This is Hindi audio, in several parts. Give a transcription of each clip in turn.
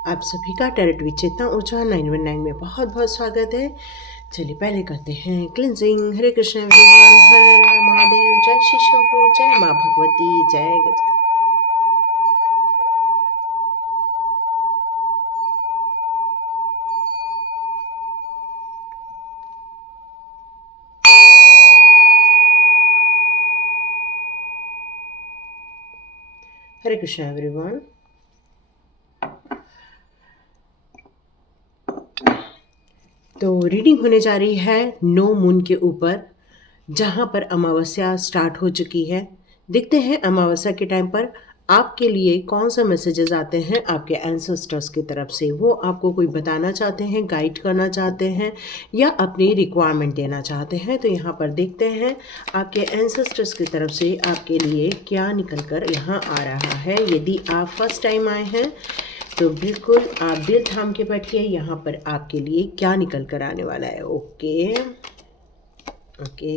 आप सभी का टैरेट विद चेतना ऊर्जा 919 में बहुत बहुत स्वागत है। चलिए पहले करते हैं क्लिनजिंग। हरे कृष्ण एवरीवन, हर हर महादेव, जय श्री शंभू, जय माँ भगवती, जय गज। हरे कृष्ण एवरीवन। तो रीडिंग होने जा रही है नो मून के ऊपर, जहाँ पर अमावस्या स्टार्ट हो चुकी है। देखते हैं अमावस्या के टाइम पर आपके लिए कौन सा मैसेजेस आते हैं आपके एंसेस्टर्स की तरफ से। वो आपको कोई बताना चाहते हैं, गाइड करना चाहते हैं या अपनी रिक्वायरमेंट देना चाहते हैं। तो यहाँ पर देखते हैं आपके एंसेस्टर्स की तरफ से आपके लिए क्या निकल कर यहाँ आ रहा है। यदि आप फर्स्ट टाइम आए हैं तो बिल्कुल आप दिल थाम के बैठिए, यहाँ पर आपके लिए क्या निकल कर आने वाला है। Okay okay.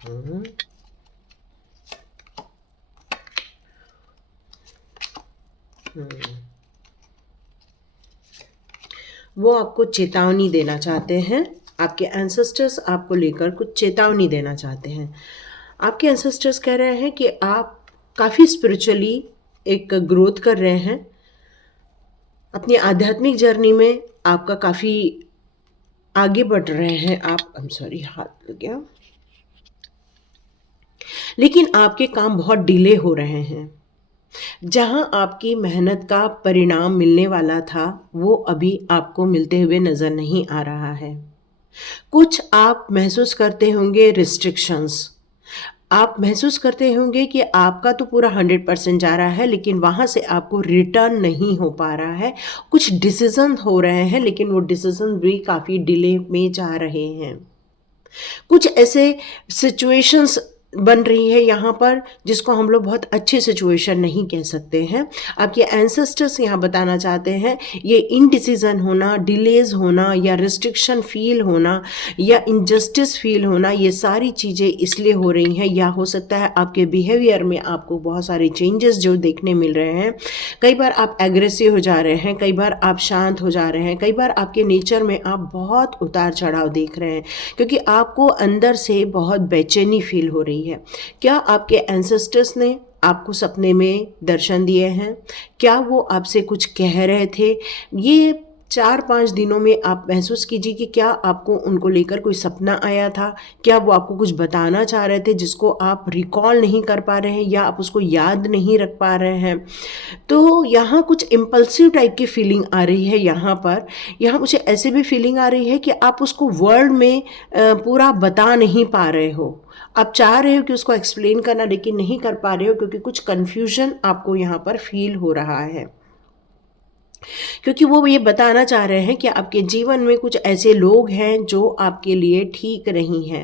हम्म वो आपको चेतावनी देना चाहते हैं। आपके एंसेस्टर्स आपको लेकर कुछ चेतावनी देना चाहते हैं। आपके एंसेस्टर्स कह रहे हैं कि आप काफ़ी स्पिरिचुअली एक ग्रोथ कर रहे हैं अपनी आध्यात्मिक जर्नी में। आपका काफ़ी आगे बढ़ रहे हैं आप। सॉरी, हाथ लग गया। लेकिन आपके काम बहुत डिले हो रहे हैं। जहां आपकी मेहनत का परिणाम मिलने वाला था वो अभी आपको मिलते हुए नज़र नहीं आ रहा है। कुछ आप महसूस करते होंगे रिस्ट्रिक्शंस। आप महसूस करते होंगे कि आपका तो पूरा 100% जा रहा है, लेकिन वहाँ से आपको रिटर्न नहीं हो पा रहा है। कुछ डिसीजन हो रहे हैं लेकिन वो डिसीजन भी काफ़ी डिले में जा रहे हैं। कुछ ऐसे सिचुएशंस बन रही है यहाँ पर जिसको हम लोग बहुत अच्छी सिचुएशन नहीं कह सकते हैं। आपके एंसेस्टर्स यहाँ बताना चाहते हैं ये इनडिसीजन होना, डिलेज होना या रिस्ट्रिक्शन फील होना या इनजस्टिस फील होना, ये सारी चीज़ें इसलिए हो रही हैं। या हो सकता है आपके बिहेवियर में आपको बहुत सारे चेंजेस जो देखने मिल रहे हैं। कई बार आप एग्रेसिव हो जा रहे हैं, कई बार आप शांत हो जा रहे हैं, कई बार आपके नेचर में आप बहुत उतार चढ़ाव देख रहे हैं क्योंकि आपको अंदर से बहुत बेचैनी फील हो रही है। क्या आपके एंसेस्टर्स ने आपको सपने में दर्शन दिए हैं? क्या वो आपसे कुछ कह रहे थे? ये 4-5 दिनों में आप महसूस कीजिए कि क्या आपको उनको लेकर कोई सपना आया था? क्या वो आपको कुछ बताना चाह रहे थे जिसको आप रिकॉल नहीं कर पा रहे हैं या आप उसको याद नहीं रख पा रहे हैं? तो यहाँ कुछ इम्पल्सिव टाइप की फीलिंग आ रही है यहाँ पर। यहाँ मुझे ऐसे भी फीलिंग आ रही है कि आप उसको वर्ड में पूरा बता नहीं पा रहे हो। आप चाह रहे हो कि उसको एक्सप्लेन करना लेकिन नहीं कर पा रहे हो क्योंकि कुछ कन्फ्यूजन आपको यहाँ पर फील हो रहा है। क्योंकि वो ये बताना चाह रहे हैं कि आपके जीवन में कुछ ऐसे लोग हैं जो आपके लिए ठीक नहीं हैं।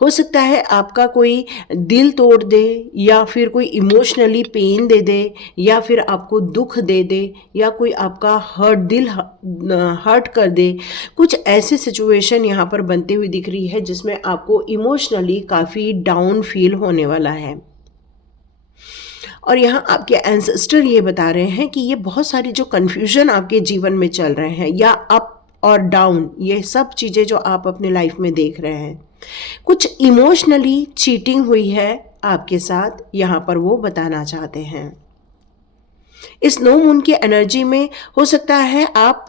हो सकता है आपका कोई दिल तोड़ दे या फिर कोई इमोशनली पेन दे दे या फिर आपको दुख दे दे या कोई आपका दिल हर्ट कर दे। कुछ ऐसी सिचुएशन यहाँ पर बनती हुई दिख रही है जिसमें आपको इमोशनली काफ़ी डाउन फील होने वाला है। और यहाँ आपके एंसेस्टर ये बता रहे हैं कि ये बहुत सारी जो कन्फ्यूजन आपके जीवन में चल रहे हैं या अप और डाउन, ये सब चीज़ें जो आप अपने लाइफ में देख रहे हैं, कुछ इमोशनली चीटिंग हुई है आपके साथ, यहाँ पर वो बताना चाहते हैं। इस नो मून की एनर्जी में हो सकता है आप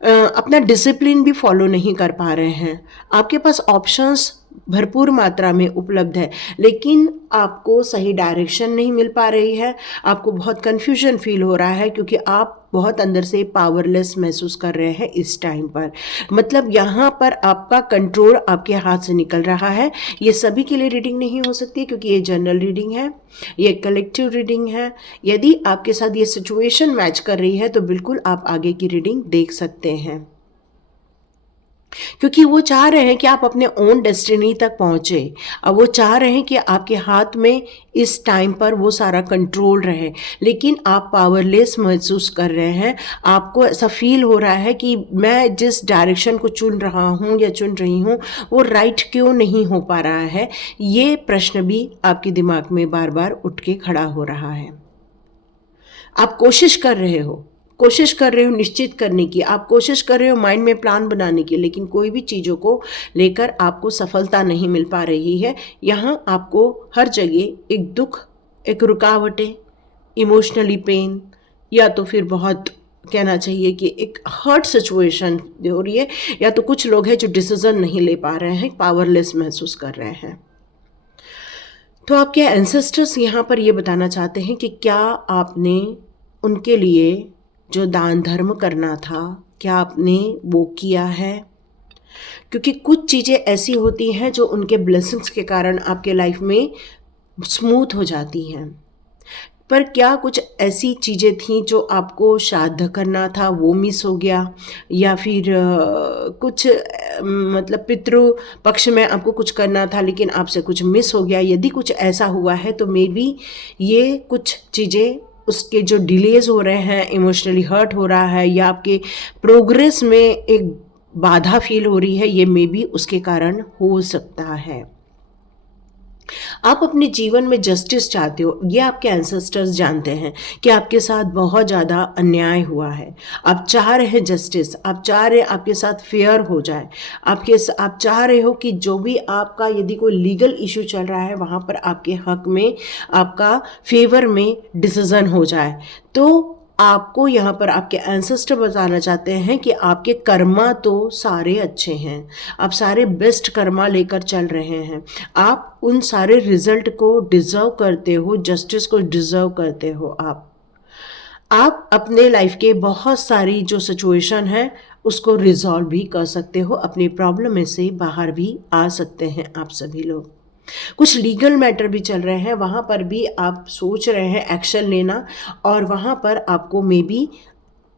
अपना डिसिप्लिन भी फॉलो नहीं कर पा रहे हैं। आपके पास ऑप्शंस भरपूर मात्रा में उपलब्ध है लेकिन आपको सही डायरेक्शन नहीं मिल पा रही है। आपको बहुत कन्फ्यूजन फील हो रहा है क्योंकि आप बहुत अंदर से पावरलेस महसूस कर रहे हैं इस टाइम पर। मतलब यहाँ पर आपका कंट्रोल आपके हाथ से निकल रहा है। ये सभी के लिए रीडिंग नहीं हो सकती क्योंकि ये जनरल रीडिंग है, ये कलेक्टिव रीडिंग है। यदि आपके साथ ये सिचुएशन मैच कर रही है तो बिल्कुल आप आगे की रीडिंग देख सकते हैं क्योंकि वो चाह रहे हैं कि आप अपने ओन डेस्टिनी तक पहुँचे। अब वो चाह रहे हैं कि आपके हाथ में इस टाइम पर वो सारा कंट्रोल रहे लेकिन आप पावरलेस महसूस कर रहे हैं। आपको ऐसा फील हो रहा है कि मैं जिस डायरेक्शन को चुन रहा हूँ या चुन रही हूँ वो राइट क्यों नहीं हो पा रहा है। ये प्रश्न भी आपके दिमाग में बार बार उठ के खड़ा हो रहा है। आप कोशिश कर रहे हो निश्चित करने की, आप कोशिश कर रहे हो माइंड में प्लान बनाने की, लेकिन कोई भी चीज़ों को लेकर आपको सफलता नहीं मिल पा रही है। यहाँ आपको हर जगह एक दुख, एक रुकावटें, इमोशनली पेन, या तो फिर बहुत कहना चाहिए कि एक हर्ट सिचुएशन हो रही है, या तो कुछ लोग हैं जो डिसीजन नहीं ले पा रहे हैं, पावरलेस महसूस कर रहे हैं। तो आपके एंसेस्टर्स यहाँ पर ये बताना चाहते हैं कि क्या आपने उनके लिए जो दान धर्म करना था, क्या आपने वो किया है? क्योंकि कुछ चीज़ें ऐसी होती हैं जो उनके ब्लेसिंग्स के कारण आपके लाइफ में स्मूथ हो जाती हैं, पर क्या कुछ ऐसी चीज़ें थीं जो आपको श्राद्ध करना था वो मिस हो गया, या फिर कुछ मतलब पितृ पक्ष में आपको कुछ करना था लेकिन आपसे कुछ मिस हो गया? यदि कुछ ऐसा हुआ है तो मे बी ये कुछ चीज़ें, उसके जो डिलेज हो रहे हैं, इमोशनली हर्ट हो रहा है, या आपके प्रोग्रेस में एक बाधा फील हो रही है, ये मे बी उसके कारण हो सकता है। आप अपने जीवन में जस्टिस चाहते हो, ये आपके एंसेस्टर्स जानते हैं कि आपके साथ बहुत ज़्यादा अन्याय हुआ है। आप चाह रहे हैं जस्टिस, आप चाह रहे हैं आपके साथ फेयर हो जाए, आप चाह रहे हो कि जो भी आपका यदि कोई लीगल इशू चल रहा है वहाँ पर आपके हक में, आपका फेवर में डिसीजन हो जाए। तो आपको यहाँ पर आपके एंसेस्टर बताना चाहते हैं कि आपके कर्मा तो सारे अच्छे हैं, आप सारे बेस्ट कर्मा लेकर चल रहे हैं, आप उन सारे रिजल्ट को डिज़र्व करते हो, जस्टिस को डिज़र्व करते हो। आप अपने लाइफ के बहुत सारी जो सिचुएशन है उसको रिजॉल्व भी कर सकते हो, अपनी प्रॉब्लम में से बाहर भी आ सकते हैं आप सभी लोग। कुछ लीगल मैटर भी चल रहे हैं, वहाँ पर भी आप सोच रहे हैं एक्शन लेना, और वहाँ पर आपको मे बी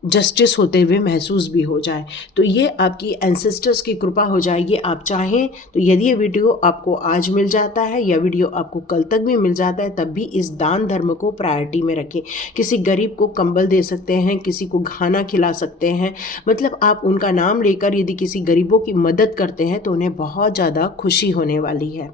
जस्टिस होते हुए महसूस भी हो जाए। तो ये आपकी एंसेस्टर्स की कृपा हो जाएगी। आप चाहें तो यदि ये वीडियो आपको आज मिल जाता है या वीडियो आपको कल तक भी मिल जाता है, तब भी इस दान धर्म को प्रायोरिटी में रखें। किसी गरीब को कंबल दे सकते हैं, किसी को खाना खिला सकते हैं, मतलब आप उनका नाम लेकर यदि किसी गरीबों की मदद करते हैं तो उन्हें बहुत ज़्यादा खुशी होने वाली है।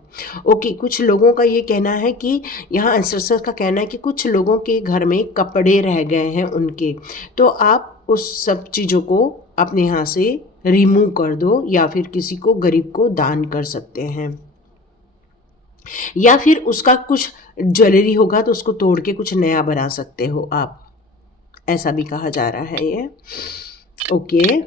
ओके, कुछ लोगों का ये कहना है कि यहाँ एंसेस्टर्स का कहना है कि कुछ लोगों के घर में कपड़े रह गए हैं उनके, तो आप उस सब चीज़ों को अपने यहाँ से रिमूव कर दो, या फिर किसी को गरीब को दान कर सकते हैं, या फिर उसका कुछ ज्वेलरी होगा तो उसको तोड़ के कुछ नया बना सकते हो आप, ऐसा भी कहा जा रहा है ये। ओके,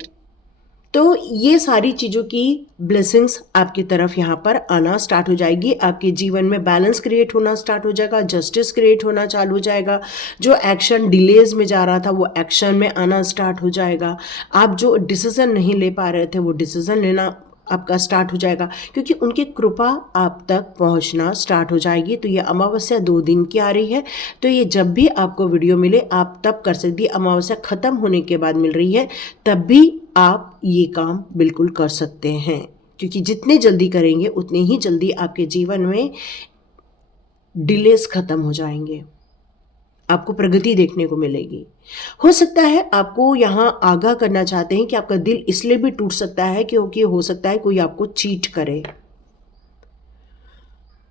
तो ये सारी चीज़ों की ब्लेसिंग्स आपकी तरफ यहाँ पर आना स्टार्ट हो जाएगी। आपके जीवन में बैलेंस क्रिएट होना स्टार्ट हो जाएगा, जस्टिस क्रिएट होना चालू हो जाएगा। जो एक्शन डिलेज में जा रहा था वो एक्शन में आना स्टार्ट हो जाएगा। आप जो डिसीज़न नहीं ले पा रहे थे वो डिसीज़न लेना आपका स्टार्ट हो जाएगा, क्योंकि उनकी कृपा आप तक पहुंचना स्टार्ट हो जाएगी। तो ये अमावस्या 2 दिन की आ रही है, तो ये जब भी आपको वीडियो मिले आप तब कर सकती है। अमावस्या ख़त्म होने के बाद मिल रही है, तब भी आप ये काम बिल्कुल कर सकते हैं, क्योंकि जितने जल्दी करेंगे उतने ही जल्दी आपके जीवन में डिलेस ख़त्म हो जाएंगे, आपको प्रगति देखने को मिलेगी। हो सकता है आपको यहाँ आगाह करना चाहते हैं कि आपका दिल इसलिए भी टूट सकता है क्योंकि हो सकता है कोई आपको चीट करे,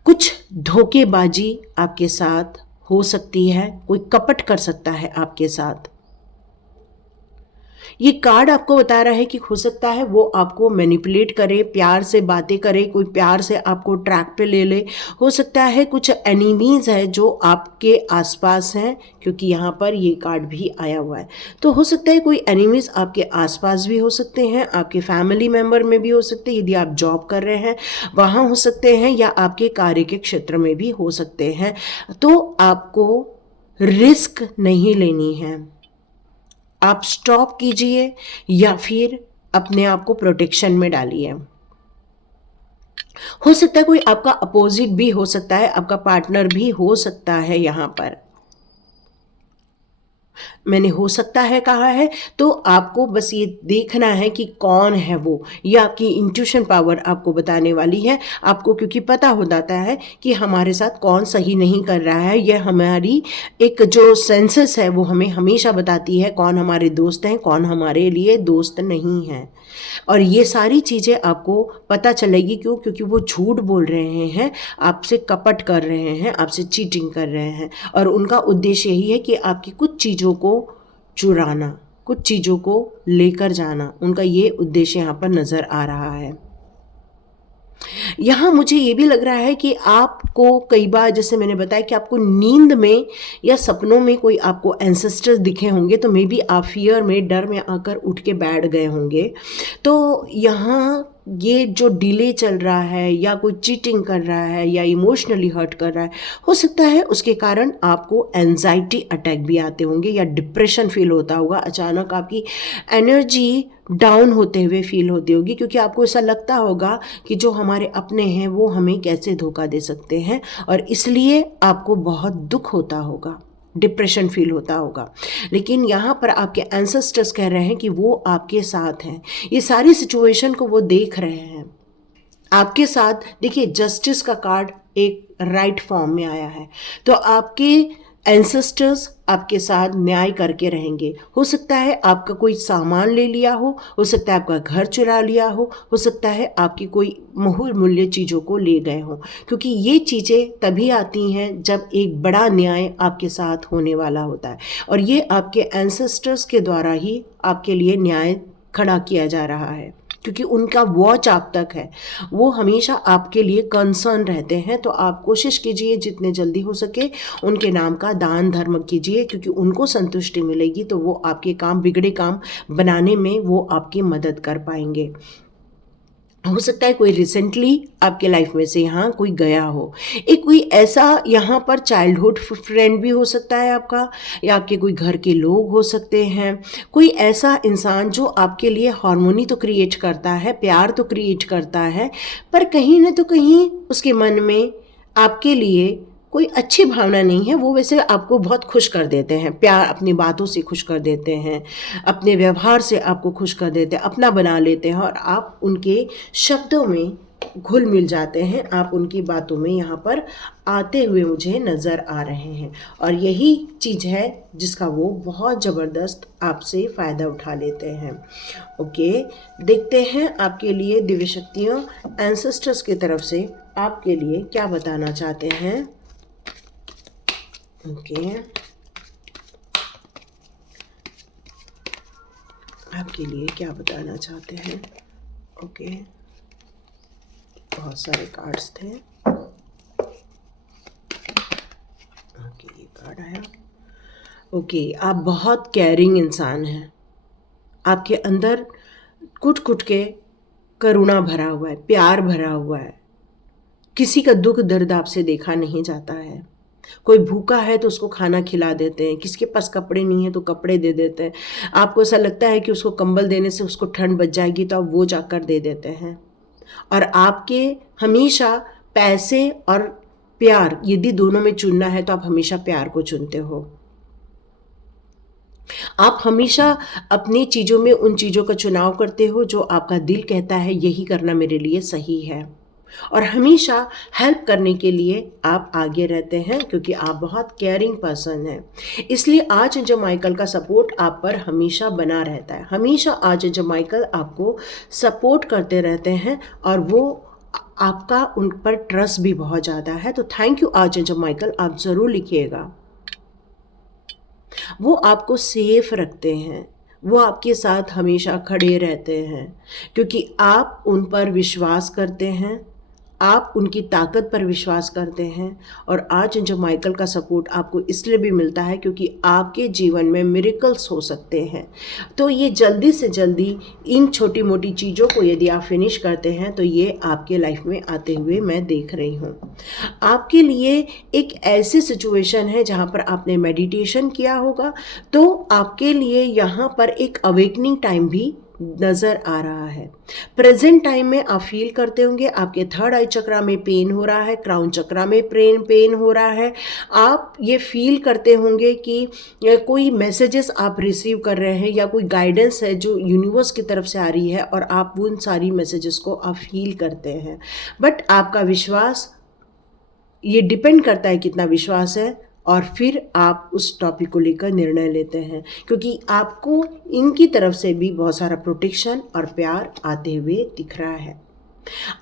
कुछ धोखेबाजी आपके साथ हो सकती है, कोई कपट कर सकता है आपके साथ। ये कार्ड आपको बता रहा है कि हो सकता है वो आपको मैनिपुलेट करे, प्यार से बातें करे, कोई प्यार से आपको ट्रैक पे ले ले। हो सकता है कुछ एनिमीज़ है जो आपके आसपास हैं, क्योंकि यहाँ पर ये कार्ड भी आया हुआ है। तो हो सकता है कोई एनिमीज़ आपके आसपास भी हो सकते हैं, आपके फैमिली मेम्बर में भी हो सकते हैं, यदि आप जॉब कर रहे हैं वहाँ हो सकते हैं, या आपके कार्य के क्षेत्र में भी हो सकते हैं। तो आपको रिस्क नहीं लेनी है, आप स्टॉप कीजिए या फिर अपने आप को प्रोटेक्शन में डालिए। हो सकता है कोई आपका अपोजिट भी हो सकता है, आपका पार्टनर भी हो सकता है। यहाँ पर मैंने हो सकता है कहा है, तो आपको बस ये देखना है कि कौन है वो, ये आपकी इंट्यूशन पावर आपको बताने वाली है। आपको क्योंकि पता हो जाता है कि हमारे साथ कौन सही नहीं कर रहा है, यह हमारी एक जो सेंसेस है वो हमें हमेशा बताती है कौन हमारे दोस्त हैं, कौन हमारे लिए दोस्त नहीं है। और ये सारी चीज़ें आपको पता चलेगी क्यों? क्योंकि वो झूठ बोल रहे हैं, आपसे कपट कर रहे हैं, आपसे चीटिंग कर रहे हैं और उनका उद्देश्य यही है कि आपकी कुछ चीज़ों को चुराना, कुछ चीज़ों को लेकर जाना, उनका ये उद्देश्य यहाँ पर नज़र आ रहा है। यहाँ मुझे ये भी लग रहा है कि आपको कई बार, जैसे मैंने बताया कि आपको नींद में या सपनों में कोई आपको एंसेस्टर्स दिखे होंगे, तो मे बी आप फियर में, डर में आकर उठ के बैठ गए होंगे। तो यहाँ ये जो डिले चल रहा है या कोई चीटिंग कर रहा है या इमोशनली हर्ट कर रहा है, हो सकता है उसके कारण आपको एंजाइटी अटैक भी आते होंगे या डिप्रेशन फील होता होगा, अचानक आपकी एनर्जी डाउन होते हुए फील होती होगी, क्योंकि आपको ऐसा लगता होगा कि जो हमारे अपने हैं वो हमें कैसे धोखा दे सकते हैं, और इसलिए आपको बहुत दुख होता होगा, डिप्रेशन फील होता होगा। लेकिन यहाँ पर आपके एंसेस्टर्स कह रहे हैं कि वो आपके साथ हैं, ये सारी सिचुएशन को वो देख रहे हैं आपके साथ। देखिए, जस्टिस का कार्ड एक राइट फॉर्म में आया है, तो आपके एंसेस्टर्स आपके साथ न्याय करके रहेंगे। हो सकता है आपका कोई सामान ले लिया हो सकता है आपका घर चुरा लिया हो सकता है आपकी कोई बहुमूल्य चीज़ों को ले गए हों, क्योंकि ये चीज़ें तभी आती हैं जब एक बड़ा न्याय आपके साथ होने वाला होता है, और ये आपके एंसेस्टर्स के द्वारा ही आपके लिए न्याय खड़ा किया जा रहा है, क्योंकि उनका वॉच आप तक है, वो हमेशा आपके लिए कंसर्न रहते हैं। तो आप कोशिश कीजिए जितने जल्दी हो सके उनके नाम का दान धर्म कीजिए, क्योंकि उनको संतुष्टि मिलेगी तो वो आपके काम, बिगड़े काम बनाने में वो आपकी मदद कर पाएंगे। हो सकता है कोई रिसेंटली आपके लाइफ में से यहाँ कोई गया हो, एक कोई ऐसा यहाँ पर चाइल्डहुड फ्रेंड भी हो सकता है आपका, या आपके कोई घर के लोग हो सकते हैं, कोई ऐसा इंसान जो आपके लिए हार्मोनी तो क्रिएट करता है, प्यार तो क्रिएट करता है, पर कहीं ना तो कहीं उसके मन में आपके लिए कोई अच्छी भावना नहीं है। वो वैसे आपको बहुत खुश कर देते हैं, प्यार अपनी बातों से खुश कर देते हैं, अपने व्यवहार से आपको खुश कर देते हैं, अपना बना लेते हैं, और आप उनके शब्दों में घुल मिल जाते हैं, आप उनकी बातों में यहाँ पर आते हुए मुझे नज़र आ रहे हैं। और यही चीज़ है जिसका वो बहुत ज़बरदस्त आपसे फ़ायदा उठा लेते हैं। ओके, देखते हैं आपके लिए दिव्य शक्तियाँ एंसेस्टर्स की तरफ से आपके लिए क्या बताना चाहते हैं। ओके, आपके लिए क्या बताना चाहते हैं। ओके, बहुत सारे कार्ड्स थे। ओके, ये कार्ड आया। ओके, आप बहुत केयरिंग इंसान हैं, आपके अंदर कुट कुट के करुणा भरा हुआ है, प्यार भरा हुआ है, किसी का दुख दर्द आपसे देखा नहीं जाता है। कोई भूखा है तो उसको खाना खिला देते हैं, किसी के पास कपड़े नहीं है तो कपड़े दे देते हैं, आपको ऐसा लगता है कि उसको कंबल देने से उसको ठंड बच जाएगी तो आप वो जाकर दे देते हैं। और आपके हमेशा पैसे और प्यार, यदि दोनों में चुनना है तो आप हमेशा प्यार को चुनते हो। आप हमेशा अपनी चीज़ों में उन चीज़ों का चुनाव करते हो जो आपका दिल कहता है यही करना मेरे लिए सही है, और हमेशा हेल्प करने के लिए आप आगे रहते हैं, क्योंकि आप बहुत केयरिंग पर्सन हैं। इसलिए आज जो माइकल का सपोर्ट आप पर हमेशा बना रहता है, हमेशा आज जो माइकल आपको सपोर्ट करते रहते हैं, और वो आपका उन पर ट्रस्ट भी बहुत ज़्यादा है। तो थैंक यू आज जो माइकल, आप ज़रूर लिखिएगा। वो आपको सेफ रखते हैं, वो आपके साथ हमेशा खड़े रहते हैं, क्योंकि आप उन पर विश्वास करते हैं, आप उनकी ताकत पर विश्वास करते हैं। और आज जो माइकल का सपोर्ट आपको इसलिए भी मिलता है क्योंकि आपके जीवन में मिरेकल्स हो सकते हैं। तो ये जल्दी से जल्दी इन छोटी मोटी चीज़ों को यदि आप फिनिश करते हैं तो ये आपके लाइफ में आते हुए मैं देख रही हूँ। आपके लिए एक ऐसी सिचुएशन है जहाँ पर आपने मेडिटेशन किया होगा, तो आपके लिए यहाँ पर एक अवेकनिंग टाइम भी नज़र आ रहा है। प्रेजेंट टाइम में आप फील करते होंगे आपके थर्ड आई चक्रा में पेन हो रहा है, क्राउन चक्रा में पेन हो रहा है। आप ये फील करते होंगे कि कोई मैसेजेस आप रिसीव कर रहे हैं या कोई गाइडेंस है जो यूनिवर्स की तरफ से आ रही है, और आप उन सारी मैसेजेस को आप फील करते हैं। बट आपका विश्वास, ये डिपेंड करता है कितना विश्वास है, और फिर आप उस टॉपिक को लेकर निर्णय लेते हैं, क्योंकि आपको इनकी तरफ से भी बहुत सारा प्रोटेक्शन और प्यार आते हुए दिख रहा है।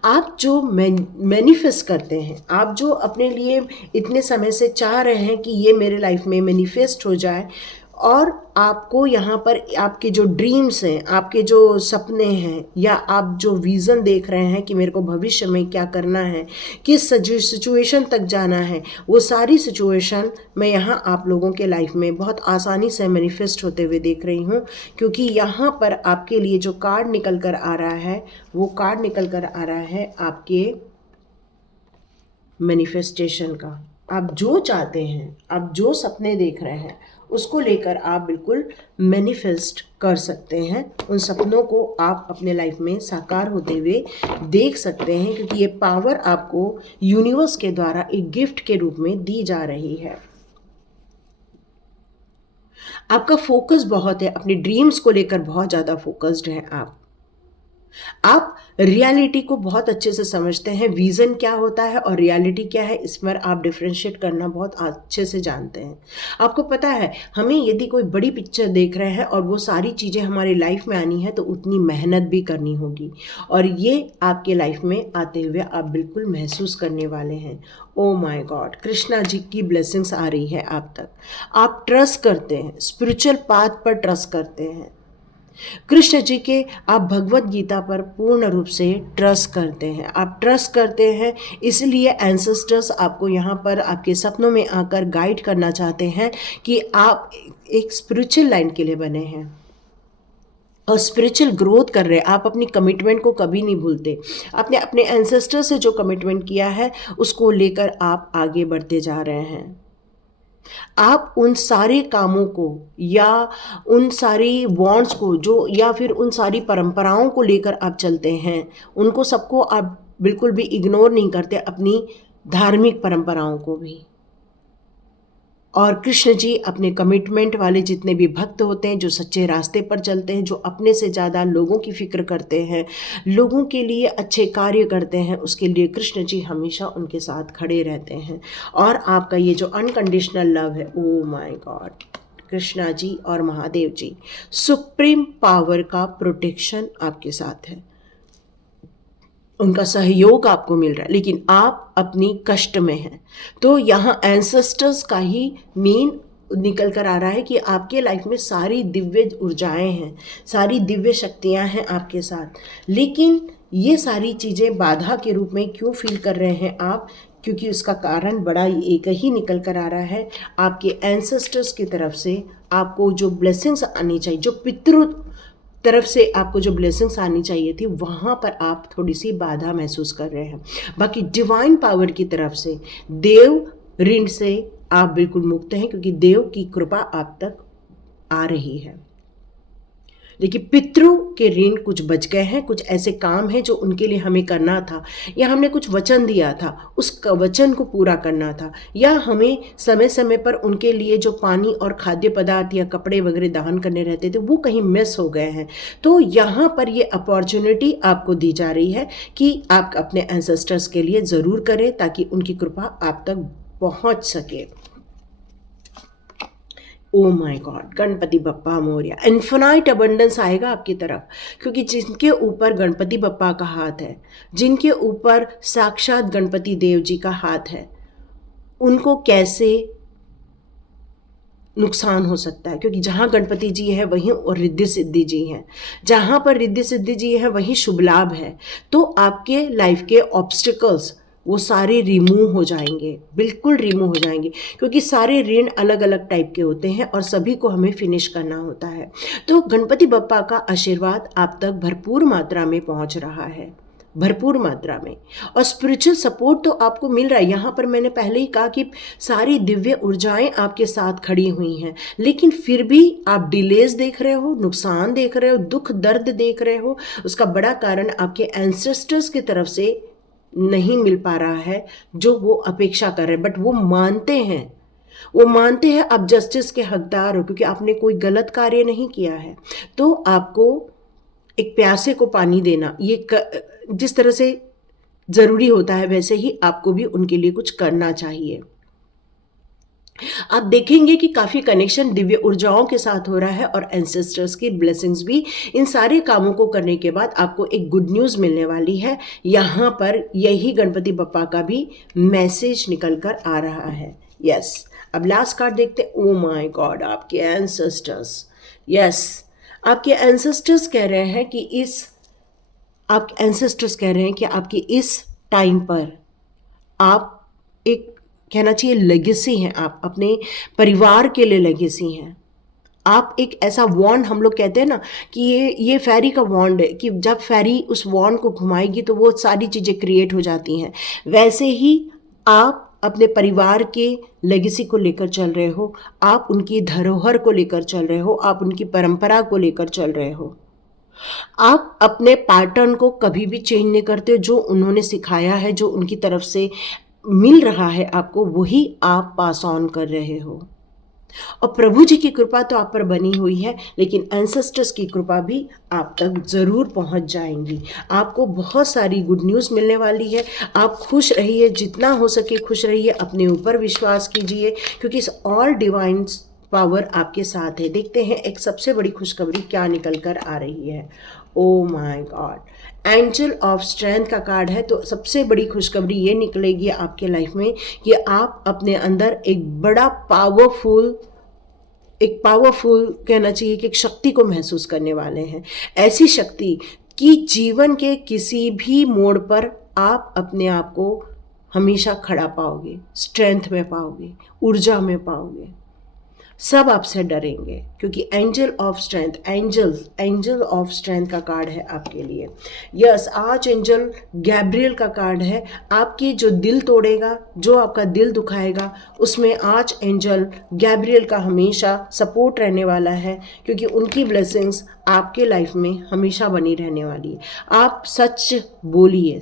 आप जो मैनिफेस्ट करते हैं, आप जो अपने लिए इतने समय से चाह रहे हैं कि ये मेरे लाइफ में मैनिफेस्ट हो जाए, और आपको यहाँ पर आपके जो ड्रीम्स हैं, आपके जो सपने हैं, या आप जो विज़न देख रहे हैं कि मेरे को भविष्य में क्या करना है, किस सिचुएशन तक जाना है, वो सारी सिचुएशन मैं यहाँ आप लोगों के लाइफ में बहुत आसानी से मैनिफेस्ट होते हुए देख रही हूँ। क्योंकि यहाँ पर आपके लिए जो कार्ड निकल कर आ रहा है, वो कार्ड निकल कर आ रहा है आपके मैनिफेस्टेशन का। आप जो चाहते हैं, आप जो सपने देख रहे हैं, उसको लेकर आप बिल्कुल मैनिफेस्ट कर सकते हैं। उन सपनों को आप अपने लाइफ में साकार होते हुए देख सकते हैं, क्योंकि ये पावर आपको यूनिवर्स के द्वारा एक गिफ्ट के रूप में दी जा रही है। आपका फोकस बहुत है, अपने ड्रीम्स को लेकर बहुत ज़्यादा फोकस्ड हैं आप रियलिटी को बहुत अच्छे से समझते हैं। विज़न क्या होता है और रियलिटी क्या है, इस पर आप डिफ्रेंशिएट करना बहुत अच्छे से जानते हैं। आपको पता है, हमें यदि कोई बड़ी पिक्चर देख रहे हैं और वो सारी चीज़ें हमारी लाइफ में आनी है, तो उतनी मेहनत भी करनी होगी, और ये आपके लाइफ में आते हुए आप बिल्कुल महसूस करने वाले हैं। Oh my God, Krishna ji की ब्लेसिंग्स आ रही है आप तक। आप ट्रस्ट करते हैं, स्पिरिचुअल पाथ पर ट्रस्ट करते हैं। कृष्ण जी के आप भगवत गीता पर पूर्ण रूप से ट्रस्ट करते हैं। आप ट्रस्ट करते हैं, इसलिए एंसेस्टर्स आपको यहाँ पर आपके सपनों में आकर गाइड करना चाहते हैं कि आप एक स्पिरिचुअल लाइन के लिए बने हैं और स्पिरिचुअल ग्रोथ कर रहे हैं। आप अपनी कमिटमेंट को कभी नहीं भूलते। आपने अपने एंसेस्टर से जो कमिटमेंट किया है, उसको लेकर आप आगे बढ़ते जा रहे हैं। आप उन सारे कामों को, या उन सारी बॉन्ड्स को, जो या फिर उन सारी परंपराओं को लेकर आप चलते हैं, उनको सबको आप बिल्कुल भी इग्नोर नहीं करते, अपनी धार्मिक परंपराओं को भी। और कृष्ण जी अपने कमिटमेंट वाले जितने भी भक्त होते हैं, जो सच्चे रास्ते पर चलते हैं, जो अपने से ज़्यादा लोगों की फिक्र करते हैं, लोगों के लिए अच्छे कार्य करते हैं, उसके लिए कृष्ण जी हमेशा उनके साथ खड़े रहते हैं। और आपका ये जो अनकंडीशनल लव है, oh my God, Krishna ji और महादेव जी, सुप्रीम पावर का प्रोटेक्शन आपके साथ है, उनका सहयोग आपको मिल रहा है, लेकिन आप अपनी कष्ट में हैं। तो यहाँ एंसेस्टर्स का ही मेन निकल कर आ रहा है कि आपके लाइफ में सारी दिव्य ऊर्जाएं हैं, सारी दिव्य शक्तियां हैं आपके साथ। लेकिन ये सारी चीज़ें बाधा के रूप में क्यों फील कर रहे हैं आप? क्योंकि उसका कारण बड़ा एक ही निकल कर आ रहा है। आपके एंसेस्टर्स की तरफ से आपको जो ब्लेसिंग्स आनी चाहिए, जो पितृ तरफ से आपको जो ब्लेसिंग्स आनी चाहिए थी, वहाँ पर आप थोड़ी सी बाधा महसूस कर रहे हैं। बाकी डिवाइन पावर की तरफ से, देव ऋण से आप बिल्कुल मुक्त हैं, क्योंकि देव की कृपा आप तक आ रही है। लेकिन पितरों के ऋण कुछ बच गए हैं, कुछ ऐसे काम हैं जो उनके लिए हमें करना था, या हमने कुछ वचन दिया था, उस वचन को पूरा करना था, या हमें समय समय पर उनके लिए जो पानी और खाद्य पदार्थ या कपड़े वगैरह दान करने रहते थे, वो कहीं मिस हो गए हैं। तो यहाँ पर ये अपॉर्चुनिटी आपको दी जा रही है कि आप अपने एंसेस्टर्स के लिए ज़रूर करें, ताकि उनकी कृपा आप तक पहुँच सके। Oh my God, Ganpati Bappa Morya, infinite abundance आएगा आपकी तरफ, क्योंकि जिनके ऊपर गणपति बप्पा का हाथ है, जिनके ऊपर साक्षात गणपति देव जी का हाथ है, उनको कैसे नुकसान हो सकता है? क्योंकि जहाँ गणपति जी है वहीं और रिद्धि सिद्धि जी हैं, जहाँ पर रिद्धि सिद्धि जी है वहीं शुभ लाभ है। तो आपके लाइफ के ऑब्स्टिकल्स वो सारे रिमूव हो जाएंगे, बिल्कुल रिमूव हो जाएंगे, क्योंकि सारे ऋण अलग अलग टाइप के होते हैं और सभी को हमें फिनिश करना होता है। तो गणपति बप्पा का आशीर्वाद आप तक भरपूर मात्रा में पहुंच रहा है, भरपूर मात्रा में, और स्पिरिचुअल सपोर्ट तो आपको मिल रहा है। यहाँ पर मैंने पहले ही कहा कि सारी दिव्य ऊर्जाएं आपके साथ खड़ी हुई हैं, लेकिन फिर भी आप डिलेज देख रहे हो, नुकसान देख रहे हो, दुख दर्द देख रहे हो। उसका बड़ा कारण आपके एंसेस्टर्स की तरफ से नहीं मिल पा रहा है जो वो अपेक्षा कर रहे हैं, बट वो मानते हैं, वो मानते हैं आप जस्टिस के हकदार हो, क्योंकि आपने कोई गलत कार्य नहीं किया है। तो आपको एक प्यासे को पानी देना, ये जिस तरह से ज़रूरी होता है, वैसे ही आपको भी उनके लिए कुछ करना चाहिए। आप देखेंगे कि काफ़ी कनेक्शन दिव्य ऊर्जाओं के साथ हो रहा है और एंसेस्टर्स की ब्लेसिंग्स भी। इन सारे कामों को करने के बाद आपको एक गुड न्यूज़ मिलने वाली है। यहाँ पर यही गणपति बप्पा का भी मैसेज निकल कर आ रहा है। यस, अब लास्ट कार्ड देखते। ओ माय गॉड, आपके एंसेस्टर्स, यस, आपके एंसेस्टर्स कह रहे हैं कि आपकी इस टाइम पर आप एक, कहना चाहिए लेगेसी हैं, आप अपने परिवार के लिए लेगेसी हैं। आप एक ऐसा वॉन्ड, हम लोग कहते हैं ना कि ये फेरी का वॉन्ड है कि जब फेरी उस वॉन्ड को घुमाएगी तो वो सारी चीज़ें क्रिएट हो जाती हैं। वैसे ही आप अपने परिवार के लेगेसी को लेकर चल रहे हो, आप उनकी धरोहर को लेकर चल रहे हो, आप उनकी परंपरा को लेकर चल रहे हो। आप अपने पैटर्न को कभी भी चेंज नहीं करते हो। जो उन्होंने सिखाया है, जो उनकी तरफ से मिल रहा है आपको, वही आप पास ऑन कर रहे हो। और प्रभु जी की कृपा तो आप पर बनी हुई है, लेकिन एंसेस्टर्स की कृपा भी आप तक ज़रूर पहुंच जाएंगी। आपको बहुत सारी गुड न्यूज़ मिलने वाली है। आप खुश रहिए, जितना हो सके खुश रहिए, अपने ऊपर विश्वास कीजिए, क्योंकि इस ऑल डिवाइन पावर आपके साथ है। देखते हैं एक सबसे बड़ी खुशखबरी क्या निकल कर आ रही है। Oh my God, angel of strength का कार्ड है। तो सबसे बड़ी खुशखबरी ये निकलेगी आपके लाइफ में कि आप अपने अंदर एक बड़ा पावरफुल कहना चाहिए कि एक शक्ति को महसूस करने वाले हैं। ऐसी शक्ति कि जीवन के किसी भी मोड़ पर आप अपने आप को हमेशा खड़ा पाओगे, स्ट्रेंथ में पाओगे, ऊर्जा में पाओगे। सब आपसे डरेंगे, क्योंकि एंजल ऑफ स्ट्रेंथ का कार्ड है आपके लिए। यस, आर्च एंजल गैब्रियल का कार्ड है। आपकी जो दिल तोड़ेगा, जो आपका दिल दुखाएगा, उसमें आर्च एंजल गैब्रियल का हमेशा सपोर्ट रहने वाला है, क्योंकि उनकी ब्लेसिंग्स आपके लाइफ में हमेशा बनी रहने वाली है। आप सच बोलिए,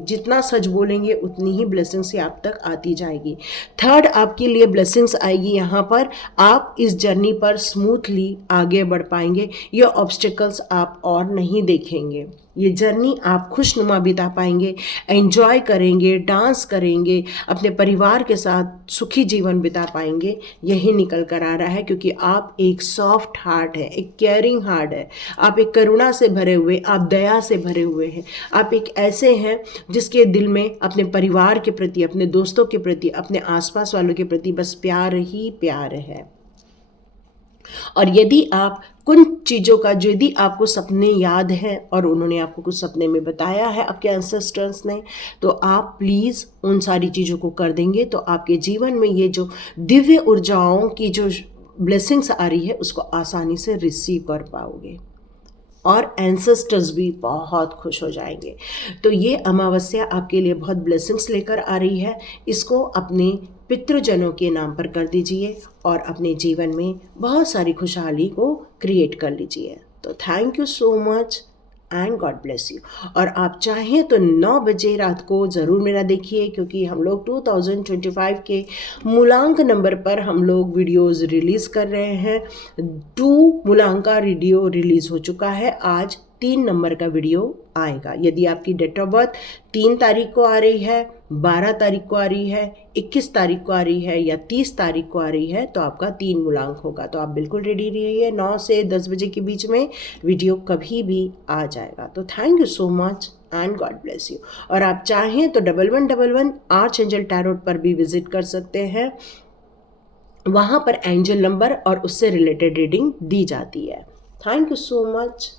जितना सच बोलेंगे उतनी ही ब्लेसिंग्स आप तक आती जाएगी। थर्ड, आपके लिए ब्लेसिंग्स आएगी यहाँ पर। आप इस जर्नी पर स्मूथली आगे बढ़ पाएंगे। ये ऑब्स्टिकल्स आप और नहीं देखेंगे। ये जर्नी आप खुशनुमा बिता पाएंगे, एंजॉय करेंगे, डांस करेंगे, अपने परिवार के साथ सुखी जीवन बिता पाएंगे। यही निकल कर आ रहा है, क्योंकि आप एक सॉफ्ट हार्ट है, एक केयरिंग हार्ट है। आप एक करुणा से भरे हुए, आप दया से भरे हुए हैं। आप एक ऐसे हैं जिसके दिल में अपने परिवार के प्रति, अपने दोस्तों के प्रति, अपने आसपास वालों के प्रति बस प्यार ही प्यार है। और यदि आप कुछ चीज़ों का, जो यदि आपको सपने याद हैं और उन्होंने आपको कुछ सपने में बताया है आपके एंसेस्टर्स ने, तो आप प्लीज़ उन सारी चीज़ों को कर देंगे तो आपके जीवन में ये जो दिव्य ऊर्जाओं की जो ब्लेसिंग्स आ रही है उसको आसानी से रिसीव कर पाओगे और एंसेस्टर्स भी बहुत खुश हो जाएंगे। तो ये अमावस्या आपके लिए बहुत ब्लेसिंग्स लेकर आ रही है। इसको अपने पितृजनों के नाम पर कर दीजिए और अपने जीवन में बहुत सारी खुशहाली को क्रिएट कर लीजिए। तो thank you so much and God bless you. और आप चाहें तो 9 बजे रात को ज़रूर मेरा देखिए, क्योंकि हम लोग 2025 के मूलांक नंबर पर हम लोग वीडियोज़ रिलीज़ कर रहे हैं। 2 मूलांक का वीडियो रिलीज़ हो चुका है, आज 3 नंबर का वीडियो आएगा। यदि आपकी डेट ऑफ बर्थ 3 तारीख को आ रही है, 12 तारीख को आ रही है, 21 तारीख को आ रही है या 30 तारीख को आ रही है, तो आपका 3 मूलांक होगा। तो आप बिल्कुल रेडी रहिए, 9 से 10 बजे के बीच में वीडियो कभी भी आ जाएगा। तो thank you so much and God bless you. और आप चाहें तो 1111 आर्च एंजल टैरोट पर भी विजिट कर सकते हैं। वहाँ पर एंजल नंबर और उससे रिलेटेड रीडिंग दी जाती है। Thank you so much.